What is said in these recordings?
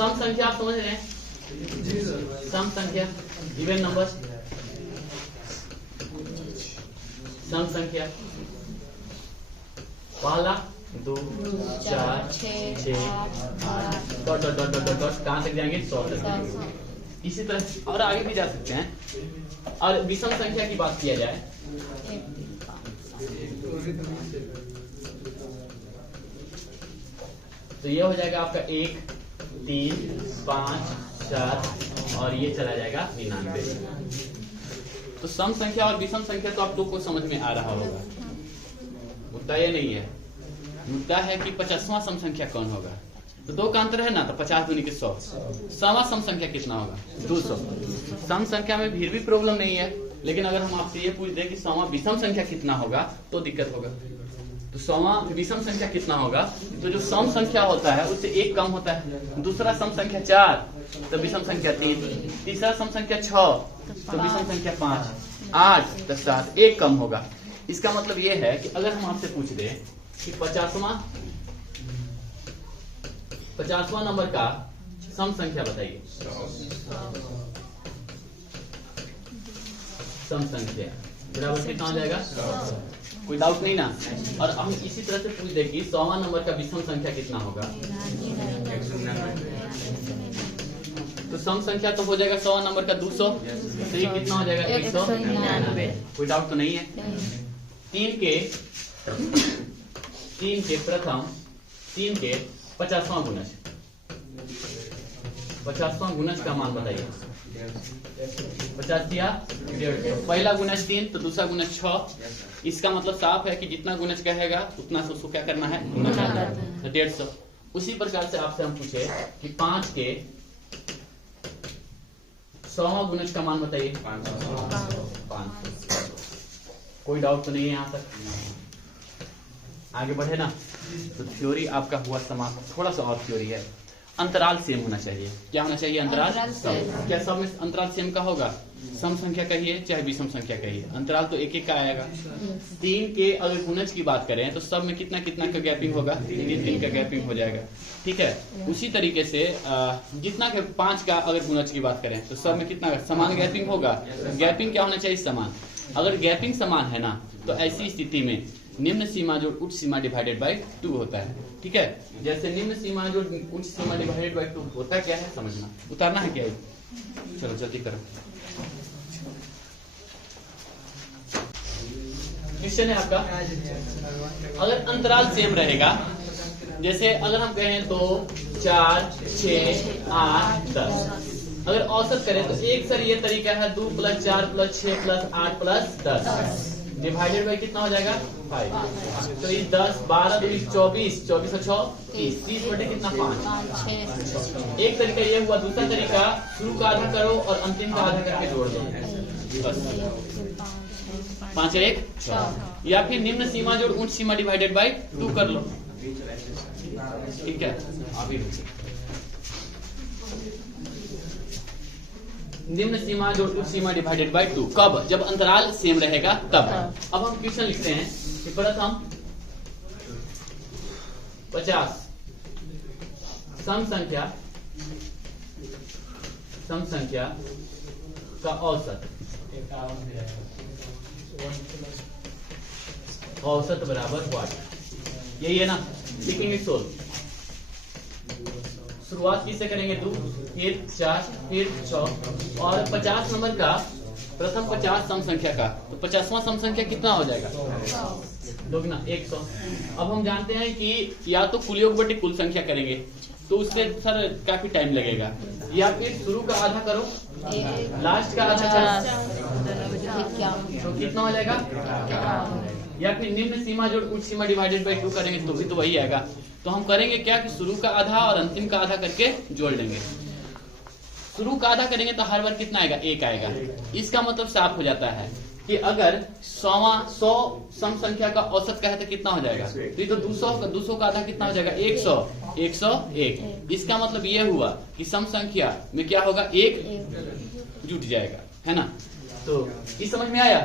सम संख्या आप समझ रहे हैं? सम संख्या इवन नंबर, सम संख्या पहला 2 4 6 dot dot dot dot dot कहां तक जाएंगे? 100 तक। इसी तरह और आगे भी जा सकते हैं। और विषम संख्या की बात किया जाए तो ये हो जाएगा आपका 1 3 5 4 और ये चला जाएगा 99। तो सम संख्या और विषम संख्या तो आप लोग को समझ में आ रहा होगा। मुद्दा ये नहीं है, मुद्दा है कि 50वां सम संख्या कौन होगा। तो 2 का अंतर है ना, तो 50 दूनी के 100। 100वां सम संख्या कितना होगा? 200। सम संख्या में फिर भी प्रॉब्लम नहीं है, लेकिन अगर हम आपसे ये पूछ दें कि 100वां विषम संख्या कितना होगा तो दिक्कत होगा। तो 100वां विषम संख्या कितना होगा? तो जो सम संख्या होता है उससे 1 कम होता है। दूसरा सम संख्या 4 तो विषम संख्या 3, तीसरा सम संख्या 6 तो विषम संख्या 5, 8 तो 7, 1 कम होगा। इसका मतलब ये है कि अगर हम आपसे पूछ दें कि 50वां नंबर का सम संख्या बताइए। सम संख्या बराबर कितना हो जाएगा? कोई डाउट नहीं ना। और हम इसी तरह से पूछ दे कि 100वां नंबर का विषम संख्या कितना होगा? तो सम संख्या तो हो जाएगा 100वां नंबर का 200, तो ये कितना हो जाएगा? 199। कोई डाउट तो नहीं है। 3 के प्रथम 3 के 50वां गुणज, 50वां गुणज का मान बताइए। 50 या 150। पहला गुणज 3 तो दूसरा गुणज 6। इसका मतलब साफ है कि जितना गुणज कहेगा उतना से उसको क्या करना है? गुणा करना है। तो 150। उसी प्रकार से आपसे हम पूछे कि 5 के 100वां गुणज का मान बताइए। 500। कोई डाउट तो नहीं है यहाँ तक? आगे बढ़े ना। तो थ्योरी आपका हुआ समाप्त। थोड़ा सा और थ्योरी है। अंतराल सेम होना चाहिए। क्या होना चाहिए? अंतराल सेम। क्या सब में अंतराल सेम का होगा? सम संख्या कहिए चाहे विषम संख्या कहिए, अंतराल तो एक एक का आएगा। 3 के अगर गुणज की बात करें तो सब में कितना कितना का गैपिंग होगा? 3 का गैपिंग हो जाएगा। ठीक है। उसी तरीके से जितना के 5 का अगर गुणज की बात करें तो सब में कितना समान गैपिंग होगा? गैपिंग क्या होना चाहिए? समान। अगर गैपिंग समान है ना तो ऐसी स्थिति में निम्न सीमा जोड़ उच्च सीमा डिवाइडेड बाय 2 होता है। ठीक है। जैसे निम्न सीमा जोड़ उच्च सीमा डिवाइडेड बाय 2 होता क्या है समझना। उतारना है क्या? चलो जल्दी करो। क्वेश्चन है आपका, अगर अंतराल सेम रहेगा, जैसे अगर हम कहें तो 4 6 8 10, अगर औसत करें तो एक सर ये तरीका है 2 + 4 + 6 + 8 + 10 डिवाइडेड बाय कितना हो जाएगा? 5। तो ये 10 12 2 24, 24 और 6 30, 30 बटे कितना? 5। एक तरीका ये हुआ। दूसरा तरीका शुरू का आधा करो और अंतिम का आधा करके जोड़ दो। बस 5 और 1 6। या फिर निम्न सीमा जोड़ उच्च सीमा डिवाइडेड बाय 2 कर लो। ठीक है। अभी निम्न सीमा जोड़ उच्च सीमा डिवाइडेड बाय 2 कब? जब अंतराल सेम रहेगा तब। अब हम क्वेश्चन लिखते हैं कि प्रथम 50 सम संख्या का औसत बराबर व्हाट? यही है ना। लिखेंगे 16। शुरुआत किससे करेंगे? 2 फिर 4 फिर 6 और 50 नंबर का प्रथम 50 सम संख्या का, तो 50वां सम संख्या कितना हो जाएगा? दोगुना 100। अब हम जानते हैं कि या तो कुल योग बटे कुल संख्या करेंगे तो उससे सर काफी टाइम लगेगा, या फिर शुरू का आधा करो लास्ट का आधा तो कितना हो जाएगा? या फिर निम्न सीमा जोड़ उच्च सीमा डिवाइडेड बाय 2 करेंगे तो भी तो वही आएगा। तो हम करेंगे क्या कि शुरू का आधा और अंतिम का आधा करके जोड़ लेंगे। शुरू का आधा करेंगे तो हर बार कितना आएगा? 1 आएगा। इसका मतलब साफ हो जाता है कि अगर 100 सम संख्या का औसत का है तो कितना हो जाएगा? तो ये तो 200 का आधा कितना हो जाएगा? 100 101। इसका मतलब ये हुआ कि सम संख्या में क्या होगा? 1 जुट जाएगा, है ना। तो इस समझ में आया?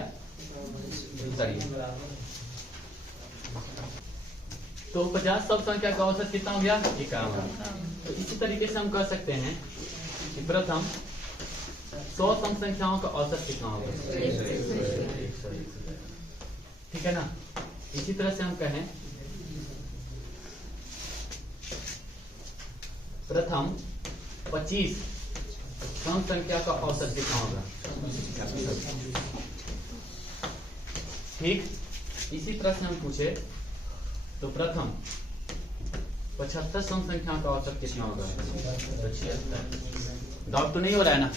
तो 50 सब संख्या का औसत कितना हो गया? 51। तो इसी तरीके से हम कह सकते हैं कि प्रथम 100 सम संख्याओं का औसत कितना होगा? 101। ठीक है ना। इसी तरह से हम कहें प्रथम 25 सम संख्या का औसत कितना होगा? ठीक। इसी तरह से हम पूछे तो प्रथम 75 सम संख्या का औसत कितना होगा? 76। डाउट तो नहीं हो रहा है ना।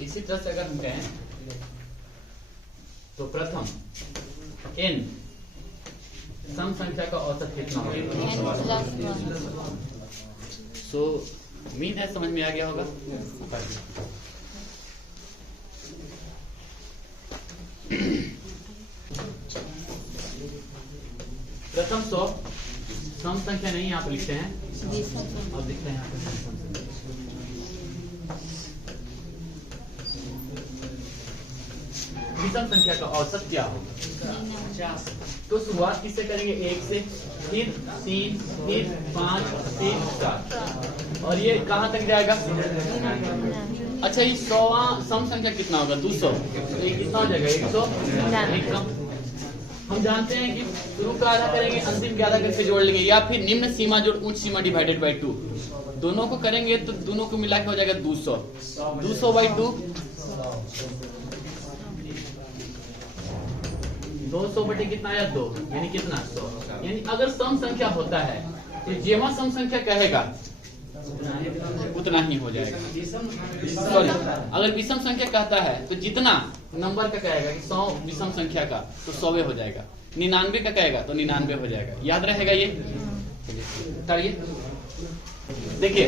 इसी तरह से अगर हम कहें तो प्रथम n सम संख्या का औसत कितना होगा? तो उम्मीद है समझ में आ गया होगा। प्रथम 100 सम संख्या नहीं यहाँ पे लिखते हैं, अब लिखते हैं यहाँ पे सम संख्या। विषम संख्या का औसत क्या होगा? तो शुरुआत किससे करेंगे? 1 से, फिर 3, फिर 5, फिर 7 और ये कहाँ तक जाएगा? अच्छा, ये 100वां सम संख्या कितना होगा? 200। तो ये कितना हो जाएगा? 100। हम जानते हैं कि शुरू का आधा करेंगे, अंतिम के आधा करके जोड़ लेंगे, या फिर निम्न सीमा जोड़ उच्च सीमा डिवाइडेड बाई 2 दोनों को करेंगे तो दोनों को मिला के हो जाएगा 200। 200 बाई 2 200 बटे कितना आया? 2, यानी कितना? 100। यानी अगर सम संख्या होता है तो जेमा सम संख्या कहेगा उतना ही हो जाएगा। सॉरी, अगर विषम संख्या कहता है तो जितना नंबर का कहेगा कि 100 विषम संख्या का तो 100 हो जाएगा, 99 का कहेगा तो 99 हो जाएगा। याद रहेगा ये? करिए, देखिए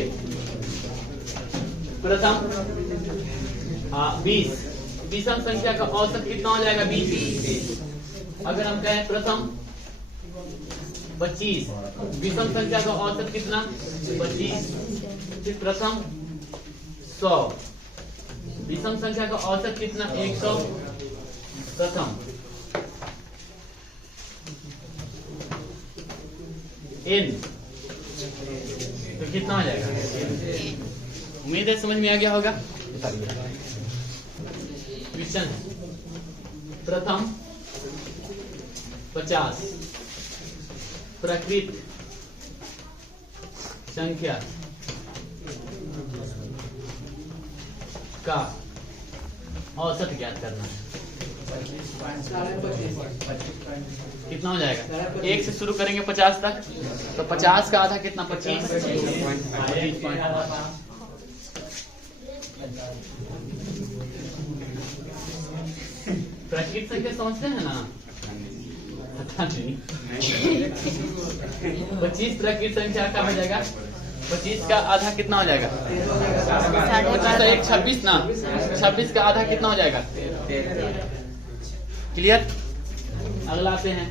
प्रथम 20 विषम संख्या का औसत कितना हो जाएगा? 20। अगर हम कहें प्रथम 25 विषम संख्या का औसत कितना? 25। फिर प्रथम 100 विषम संख्या का औसत कितना? 100। प्रथम n तो कितना हो जाएगा? उम्मीद है समझ में आ गया होगा। क्वेश्चन प्रथम 50 प्रकृत संख्या का औसत ज्ञात करना है। कितना हो जाएगा? 1 से शुरू करेंगे 50 तक, तो 50 का आधा कितना? 25। प्रकृत संख्या समझते हैं ना? पता नहीं। 25 प्रकृत संख्या का हो जाएगा। 25 का आधा कितना हो जाएगा? 26 ना। 26 का आधा कितना हो जाएगा? क्लियर? अगला आते हैं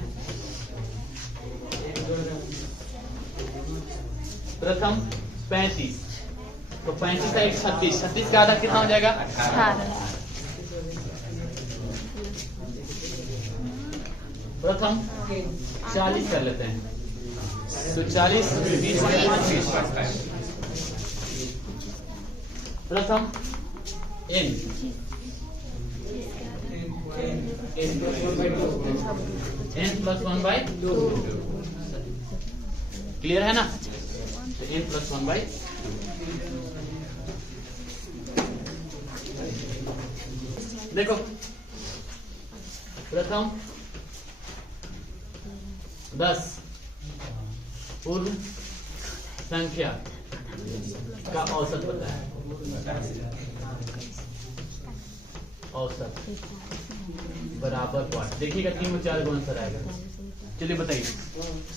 प्रथम 35 तो 35 का 36, 36 का आधा कितना हो जाएगा? 18। प्रथम 40 कर लेते हैं तो 40 20 प्रथम n n+1/2 क्लियर है ना? तो n+1/2 देखो प्रथम 10 पूर्ण संख्या का औसत बताया। औसत बराबर पार्ट देखिएगा 3 में 4 आंसर आएगा। चलिए बताइए,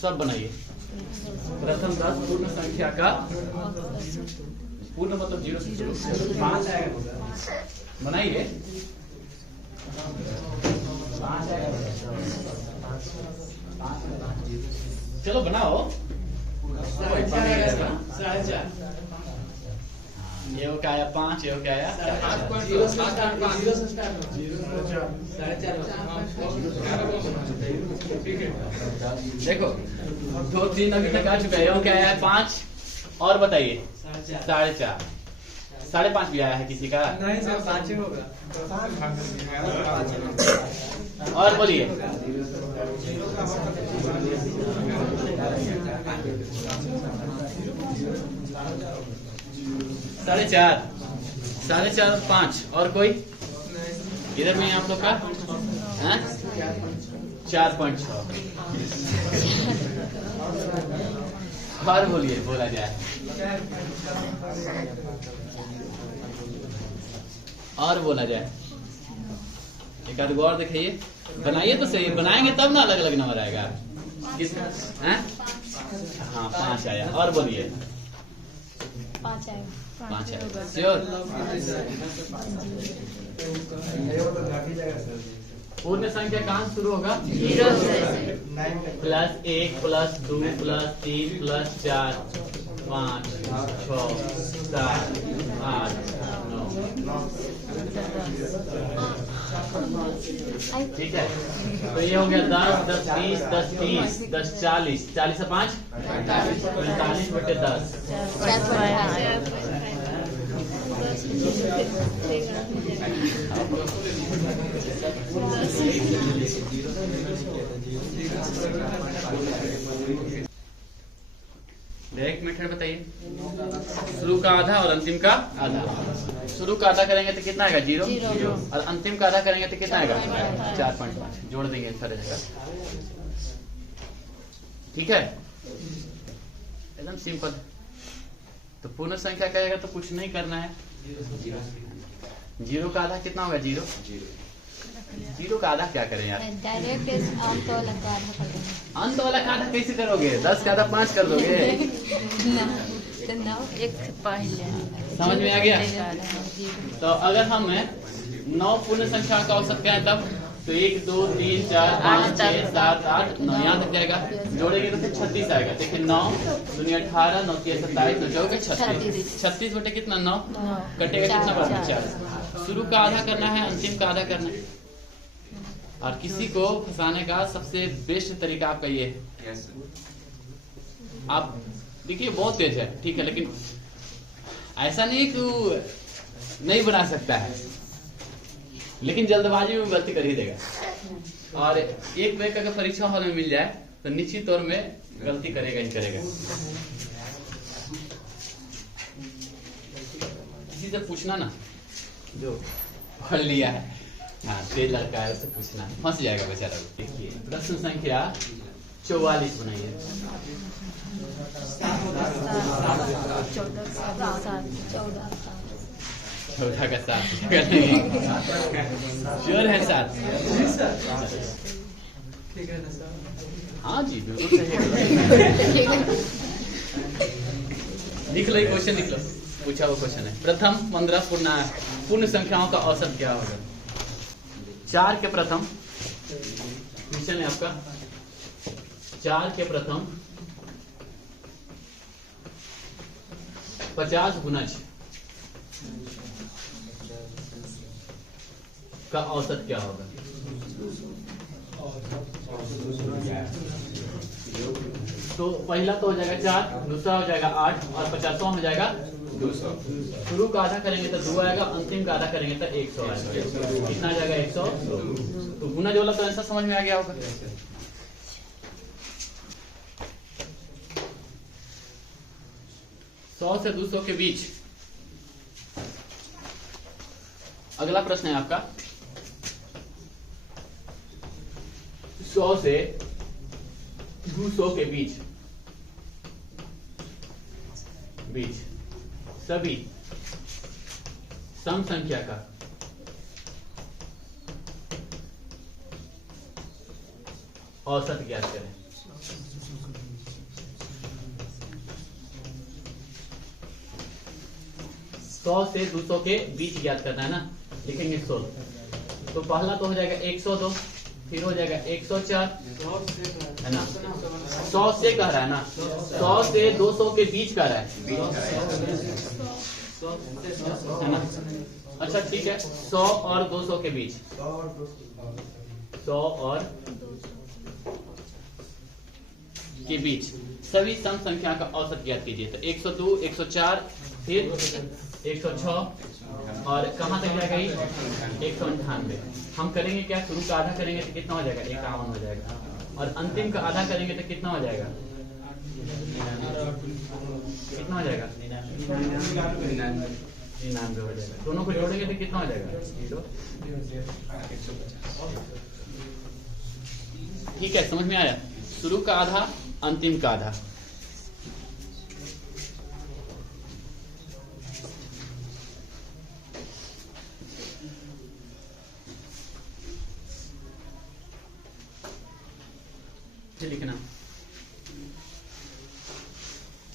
सब बनाइए। प्रथम 10 पूर्ण संख्या का पूर्ण मतलब 0 से शुरू 5 आएगा। बनाइए। चलो बनाओ। ये वो क्या आया 5, ये वो क्या आया 4। देखो 2 3 अभी तक आ चुका है। ये वो क्या आया 5 और बताइए 4.5। 5.5 भी आया है किसी का? नहीं सर 5 होगा। और बोलिए 4.5 4.5 5 और कोई इधर में आप लोग का 4.6 और बोलिए बोला जाए और बोला जाए एक आध और दिखाइए। बनाइए तो सही, बनाएंगे तब ना अलग अलग नंबर आएगा। किस हाँ 5 आया। और बोलिए 5 आएगा। 5 आया श्योर। पूर्ण संख्या कहाँ शुरू होगा? 0 से। +1 +2 +3 +4 5 6 7 8 9। ठीक है तो ये हो गया 10 10 20 10 30 10 40 40 से 5 45 बटे 10। डायरेक्ट मेथड बताइए। शुरू का आधा और अंतिम का आधा। शुरू का आधा करेंगे तो कितना आएगा 0 और अंतिम का आधा करेंगे तो कितना आएगा 4.5। जोड़ देंगे सारे जगह। ठीक है एकदम सिंपल। तो पूर्ण संख्या कहेगा तो कुछ नहीं करना है। 0 का आधा कितना होगा 0 का आधा क्या करें यार? डायरेक्ट अंत वाला का आधा कर देंगे। अंत वाला का आधा कैसे करोगे? 10 का आधा 5 कर दोगे। एक पहले समझ में आ गया? तो अगर हम 9 पूर्ण संख्या का औसत क्या है तब तो 1 2 3 4 5 6 7 8 9 यहाँ तक जाएगा। जोड़ेंगे तो फिर 36 आएगा। देखिए 9 दूनी 18 9 3 27 9 चौके 36 36 बटे कितना 9 कटेगा कितना बड़ा 4। शुरू का आधा करना है अंतिम का आधा करना है। और किसी को फंसाने का सबसे बेस्ट तरीका आपका ये है। आप देखिए बहुत तेज है ठीक है लेकिन ऐसा नहीं कि नहीं बना सकता है लेकिन जल्दबाजी में गलती कर ही देगा। और एक बैग अगर परीक्षा हॉल में मिल जाए तो निश्चित तौर में गलती करेगा ही करेगा। किसी से पूछना ना जो पढ़ लिया है हाँ तेज लड़का है उससे पूछना फंस जाएगा बेचारा। देखिए प्रश्न संख्या 44 बनाइए। 14 का 7 श्योर है 7? हाँ जी बिल्कुल सही है। लिख लो क्वेश्चन लिख लो। पूछा वो क्वेश्चन है प्रथम 15 पूर्ण संख्याओं का औसत क्या होगा? 4 के प्रथम क्वेश्चन है आपका 4 के प्रथम 50 गुणज का औसत क्या होगा? तो पहला तो हो जाएगा 4 दूसरा हो जाएगा 8 और 50वां हो जाएगा 200। शुरू का आधा करेंगे तो 2 आएगा अंतिम का आधा करेंगे तो 100 आएगा। कितना आ जाएगा 100। तो गुना जोला तो ऐसा समझ में आ गया होगा। 100 से 200 के बीच। अगला प्रश्न है आपका 100 से 200 के बीच सभी सम संख्या का औसत ज्ञात करें। सौ से 200 के बीच ज्ञात करना है ना। लिखेंगे 100 तो पहला तो हो जाएगा 102 फिर हो जाएगा 104 है ना। 100 से कह रहा है ना 100 से 200 के बीच कह रहा है। है ना? अच्छा ठीक है, 100 और 200 के बीच, 100 और के बीच सभी सम संख्या का औसत ज्ञात कीजिए। तो 102, 104, फिर 106 और कहाँ तक जाएगा ये? 198। हम करेंगे क्या, शुरू का आधा करेंगे तो कितना हो जाएगा? 51 हो जाएगा, और अंतिम का आधा करेंगे तो कितना हो जाएगा? कितना हो जाएगा? 99 हो जाएगा। दोनों को जोड़ेंगे तो कितना हो जाएगा? 0। ठीक है, समझ में आया? शुरू का आधा, अंतिम का आधा। लिखना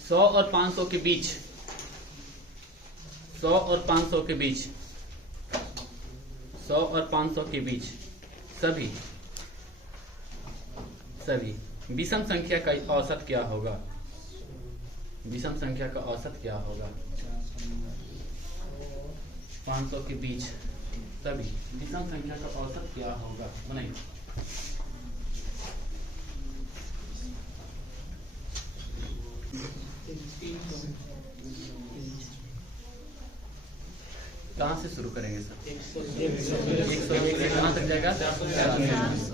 100 और 500 के बीच, 100 और 500 के बीच, 100 और 500 के बीच सभी विषम संख्या का औसत क्या होगा? विषम संख्या का औसत क्या होगा? 500 के बीच सभी विषम संख्या का औसत क्या होगा? बनाइए। कहाँ से शुरू करेंगे सर? 101 से कहाँ तक जाएगा?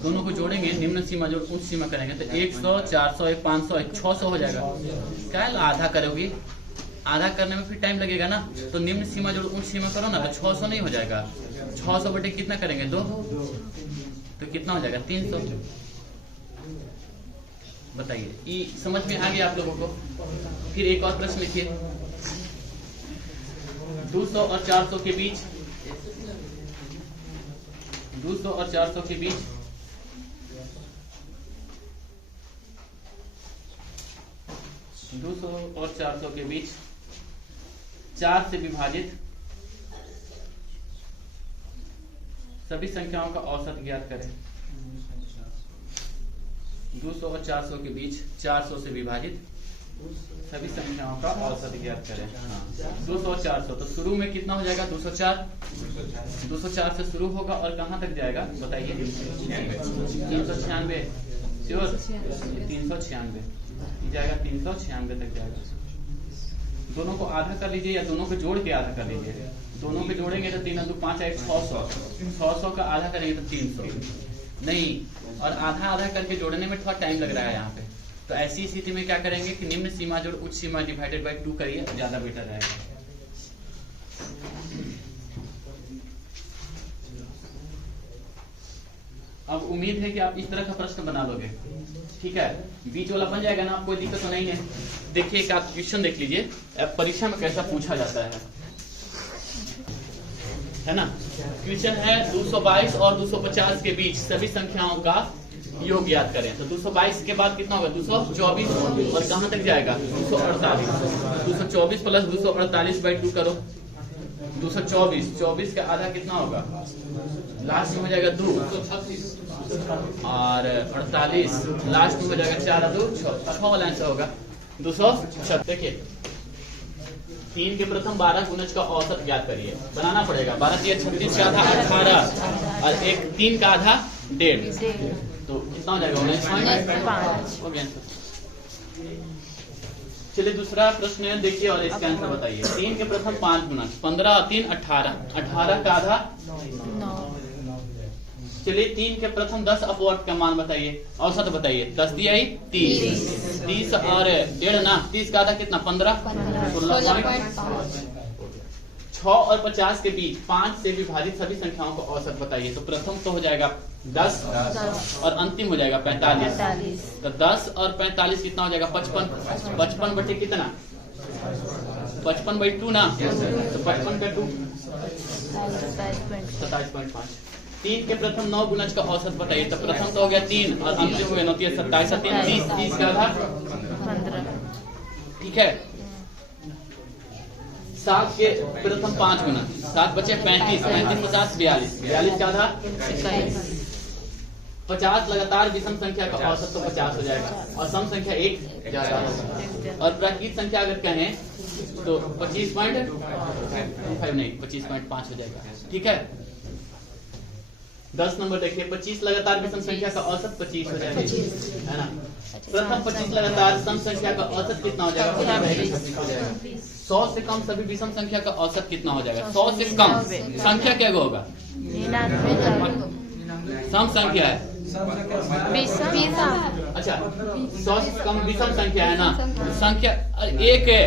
दोनों को जोड़ेंगे, निम्न सीमा जोड़ उच्च सीमा करेंगे तो 100, 400, 500, 600 हो जाएगा। क्या आधा करोगे? आधा करने में फिर टाइम लगेगा ना, तो निम्न सीमा जोड़ उच्च सीमा करो ना तो 600 नहीं हो जाएगा। 600 बटे कितना करेंगे? 2, तो कितना हो जाएगा? 300। बताइए, ये समझ में आ गया आप लोगों को? फिर एक और प्रश्न लिखिए। 200 और 400 के बीच, 200 और 400 के बीच 200 और 400 के बीच 4 से विभाजित सभी संख्याओं का औसत ज्ञात करें। 200 और 400 के बीच 400 से विभाजित सभी संख्याओं का औसत ज्ञात करें। 200 और 400, तो शुरू में कितना हो जाएगा? 204 से शुरू होगा और कहाँ तक जाएगा बताइए? 396। श्योर? 396 जाएगा, 396 तक जाएगा। दोनों को आधा कर लीजिए या दोनों को जोड़ के आधा कर लीजिए। दोनों को जोड़ेंगे तो 3 2 5 1 600, 600 का आधा करेंगे तो 300 नहीं, और आधा आधा करके जोड़ने में थोड़ा टाइम लग रहा है यहाँ पे। तो ऐसी स्थिति में क्या करेंगे कि निम्न सीमा जोड़ उच्च सीमा डिवाइडेड बाय 2 करिए, ज्यादा बेटर रहेगा। अब उम्मीद है कि आप इस तरह का प्रश्न बना लोगे। ठीक है, बीच वाला बन जाएगा ना, आप कोई दिक्कत तो नहीं है। देखिए एक आप क्वेश्चन देख लीजिए, परीक्षा में कैसा पूछा जाता है ना? क्वेश्चन है 222 और 250 के बीच सभी संख्याओं का योग ज्ञात करें। तो 222 के बाद कितना होगा? 224, और कहाँ तक जाएगा? 248। 224 प्लस 248 बाई 2 करो, 224। 24 का आधा कितना होगा? लास्ट में हो जाएगा 2, और 48 लास्ट में हो जाएगा 4 2 6 वाला आंसर होगा 206। देखिए 3 के प्रथम 12 गुणज का औसत ज्ञात करिए। बनाना पड़ेगा। 12 3 36 का आधा 18 और 3 का आधा 1.5, तो कितना हो जाएगा? 19.5 हो गया। चलिए दूसरा प्रश्न है, देखिए और इसका आंसर बताइए। 3 के प्रथम 5 गुणज, 15 और 3 18, 18 का आधा 9। चलिए 3 के प्रथम 10 अपवर्त का मान बताइए, औसत बताइए। 10 दिया ही 30 और 1.5 ना, 30 का आधा कितना? 15, 16.5। 6 और 50 के बीच 5 से विभाजित सभी संख्याओं को औसत बताइए। तो प्रथम तो हो जाएगा 10 और अंतिम हो जाएगा 45। तो 10 और 45 कितना हो जाएगा? 55। 55 बटे कितना? 55 बाई 2 ना, तो 55 का 2 27.5। 3 के प्रथम 9 गुणज का औसत बताइए। तो प्रथम तो हो गया 3 और अंतिम हो गया 9 3 27 3 30, 30 का आधा 15। ठीक है। 7 के प्रथम 5 गुना, 7 बचे 35, 35 50 42, 42 का आधा 50। लगातार विषम संख्या का औसत तो 50 हो जाएगा और सम संख्या 1 ज्यादा होगा। और प्राकृत संख्या अगर कहें तो 25.5 25 नहीं 25.5 हो जाएगा। ठीक है, 10 नंबर देखिए, 25 लगातार विषम संख्या का औसत 25 हो जाएगा, है ना। प्रथम 25 लगातार सम संख्या का औसत कितना हो जाएगा? 26 हो जाएगा। 100 से कम सभी विषम संख्या का औसत कितना हो जाएगा? 100 से कम संख्या क्या होगा? सम संख्या है। अच्छा, 100 से कम विषम संख्या है ना, संख्या एक है,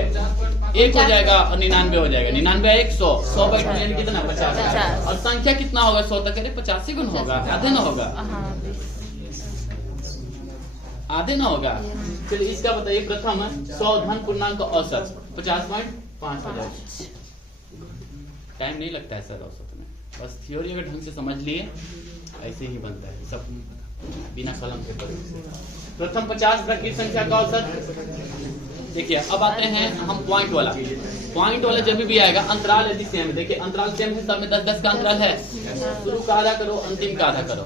एक हो जाएगा और 99 हो जाएगा। 99 1 100, 100/2 यानी कितना? 50। और संख्या कितना होगा? 100 तक 85 गुना होगा, आधे ना होगा, आधे ना होगा। चलिए इसका बताइए, प्रथम 100 धन पूर्णांक का औसत 50.5 हो जाएगा। टाइम नहीं लगता है सर औसत में, बस थ्योरी अगर ढंग से समझ लिए ऐसे ही बनता है सब, बिना कलम के पढ़े। प्रथम 50 प्राकृत संख्या का औसत। देखिए अब आते हैं हम पॉइंट वाला। पॉइंट वाला जब भी आएगा, अंतराल यदि सेम है, देखिए अंतराल सेम है, सब में 10-10 का अंतराल है। शुरू का आधा करो, अंतिम का आधा करो,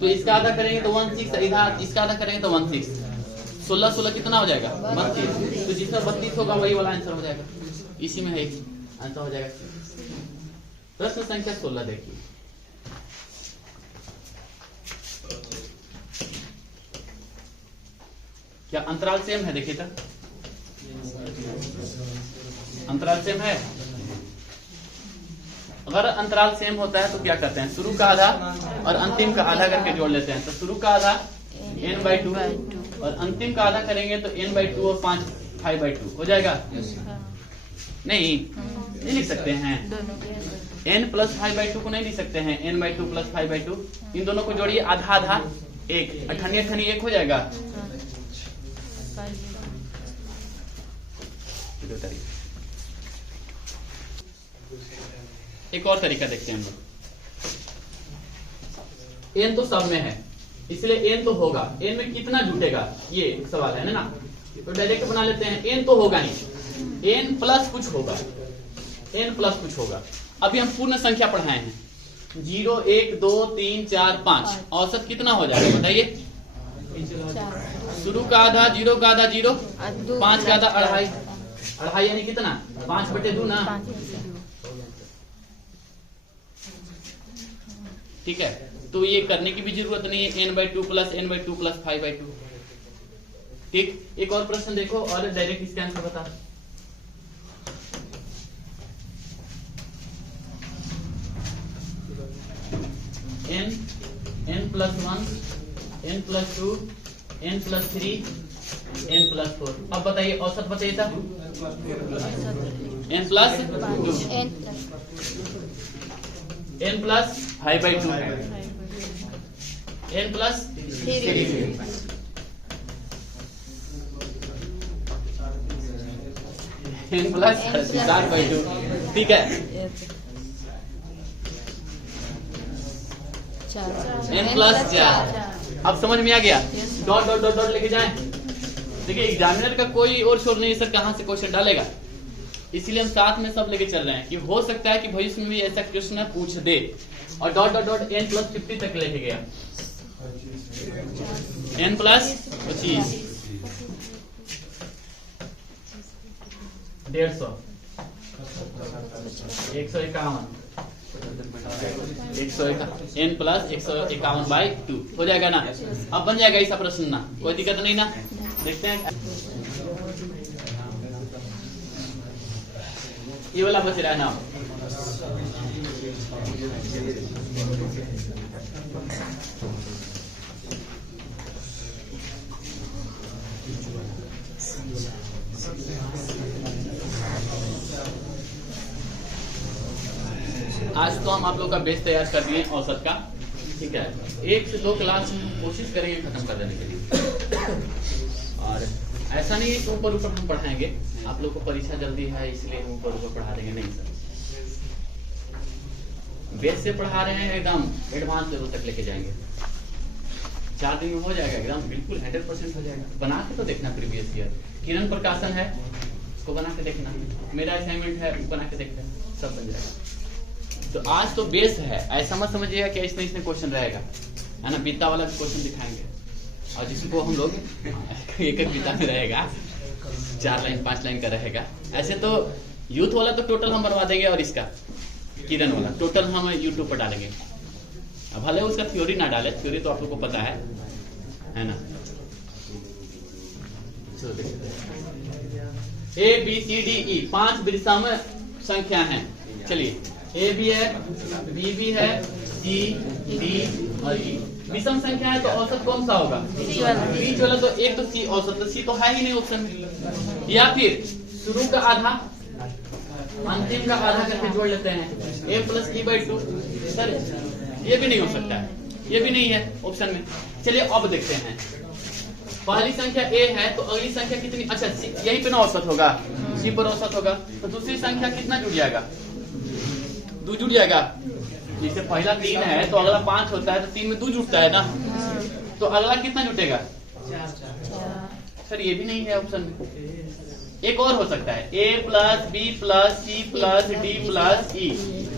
तो इसका आधा करेंगे तो 16, इधर इसका आधा करेंगे तो 16। 16 कितना हो जाएगा? 32। तो जिसमें 32 होगा वही वाला आंसर हो जाएगा, इसी में है आंसर हो जाएगा। प्रश्न संख्या 16 देखिए, क्या अंतराल सेम है? देखिए तो अंतराल सेम है। अगर अंतराल सेम होता है तो क्या करते हैं? शुरू का आधा और अंतिम का आधा करके जोड़ लेते हैं। तो शुरू का आधा n/2 और अंतिम का आधा करेंगे तो n/2 और 5/2 हो जाएगा। नहीं लिख सकते हैं, n + 5/2 को नहीं लिख सकते हैं, n/2 + 5/2। इन दोनों को जोड़िए, आधा आधा 1, 98 1 हो जाएगा। एक और तरीका देखते हैं हम लोग। n तो सब में है, इसलिए n तो होगा। n में कितना जुटेगा ये एक सवाल है ना, तो डायरेक्ट बना लेते हैं। n तो होगा नहीं, n प्लस कुछ होगा, n प्लस कुछ होगा। अभी हम पूर्ण संख्या पढ़ाए हैं, 0 1 2 3 4 5, औसत कितना हो जाएगा बताइए? शुरू का आधा, 0 का आधा 0, 5 का आधा 2.5 यानी कितना? 5/2 ना। ठीक है, तो ये करने की भी जरूरत नहीं है, n/2 + n/2 + 5/2। ठीक, एक और प्रश्न देखो और डायरेक्ट इसका आंसर बता। n + 1 n + 2 n + 3 n + 4। अब बताइए औसत बताइए था। n + 2 n + 5/2 n + 3 n + 7/2। ठीक है, n + 4। अब समझ में आ गया? डॉट डॉट डॉट डॉट लेके जाएं। देखिए एग्जामिनर का कोई और शोर नहीं, सर कहां से क्वेश्चन डालेगा, इसीलिए हम साथ में सब लेके चल रहे हैं कि हो सकता है कि भविष्य में भी ऐसा क्वेश्चन पूछ दे। और डॉट डॉट डॉट n + 50 तक लेके गया, n + 25 150 151 n + 151/2 हो जाएगा ना। अब बन जाएगा ऐसा प्रश्न ना, कोई दिक्कत नहीं ना। देखते हैं ये वाला बच रहा है ना। आज तो हम आप लोग का बेस तैयार कर दिए औसत का। ठीक है, 1 से 2 क्लास हम कोशिश करेंगे खत्म कर देने के लिए। और ऐसा नहीं है कि ऊपर ऊपर हम पढ़ाएंगे, आप लोग को परीक्षा जल्दी है इसलिए हम ऊपर ऊपर पढ़ा देंगे, नहीं सर। बेस से पढ़ा रहे हैं, एकदम एडवांस लेवल तक लेके जाएंगे। 4 दिन में हो जाएगा एकदम, बिल्कुल 100% हो जाएगा। बना के तो देखना प्रीवियस ईयर, किरण प्रकाशन है उसको बना के देखना, मेरा असाइनमेंट है बना के देखना, सब बन जाएगा। तो आज तो बेस है, ऐसा मत समझिएगा कि इसमें क्वेश्चन रहेगा, है ना। बीता वाला भी क्वेश्चन दिखाएंगे और जिसको हम लोग एक बीता में रहेगा, 4 लाइन 5 लाइन का रहेगा। ऐसे तो यूथ वाला तो टोटल हम बनवा देंगे, और इसका किरण वाला टोटल हम यूट्यूब पर डालेंगे। अब भले उसका थ्योरी ना डाले, थ्योरी तो आप लोग को पता है ना। A B C D E 5 विषम संख्या हैं। चलिए ए भी है, बी भी है, सी डी और ई। विषम संख्या है तो औसत कौन सा होगा? बीच वाला। तो एक तो सी औसत, तो सी तो है ही नहीं ऑप्शन में। या फिर शुरू का आधा अंतिम का आधा करके जोड़ लेते हैं, a प्लस e/2। सर ये भी नहीं हो सकता है, ये भी नहीं है ऑप्शन में। चलिए अब देखते हैं, पहली संख्या a है तो अगली संख्या कितनी? अच्छा यही पे ना औसत होगा, c पर औसत होगा, तो दूसरी संख्या कितना जुड़ जाएगा? 2 जुड़ जाएगा। जैसे पहला 3 है तो अगला 5 होता है, तो 3 में 2 जुड़ता है ना, तो अगला कितना जुटेगा? सर ये भी नहीं है ऑप्शन में। एक और हो सकता है, a plus B plus C plus D plus E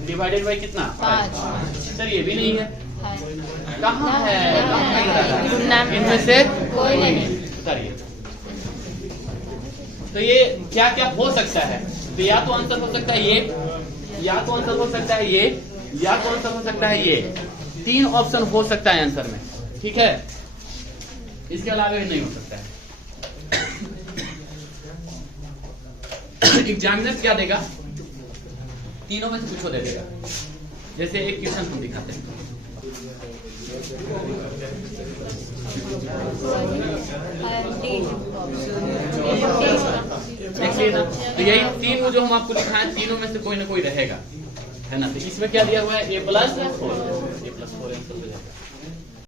divided by कितना? 5। सर ये भी नहीं है। कहाँ है? इनमें से कोई नहीं। बताइए तो ये क्या क्या हो सकता है? तो या तो आंसर हो सकता है ये, या तो आंसर हो सकता है ये, या तो आंसर हो सकता है ये। 3 ऑप्शन हो सकता है आंसर में, ठीक है। इसके अलावा नहीं हो सकता है। एग्जामिनर क्या देगा? तीनों में से कुछ दे देगा। जैसे एक क्वेश्चन हम दिखाते हैं, देखिए ना, तो यही 3 जो हम आपको दिखाएं, तीनों में से कोई ना कोई रहेगा, है ना। तो इसमें क्या दिया हुआ है? a+4 आंसर हो जाएगा।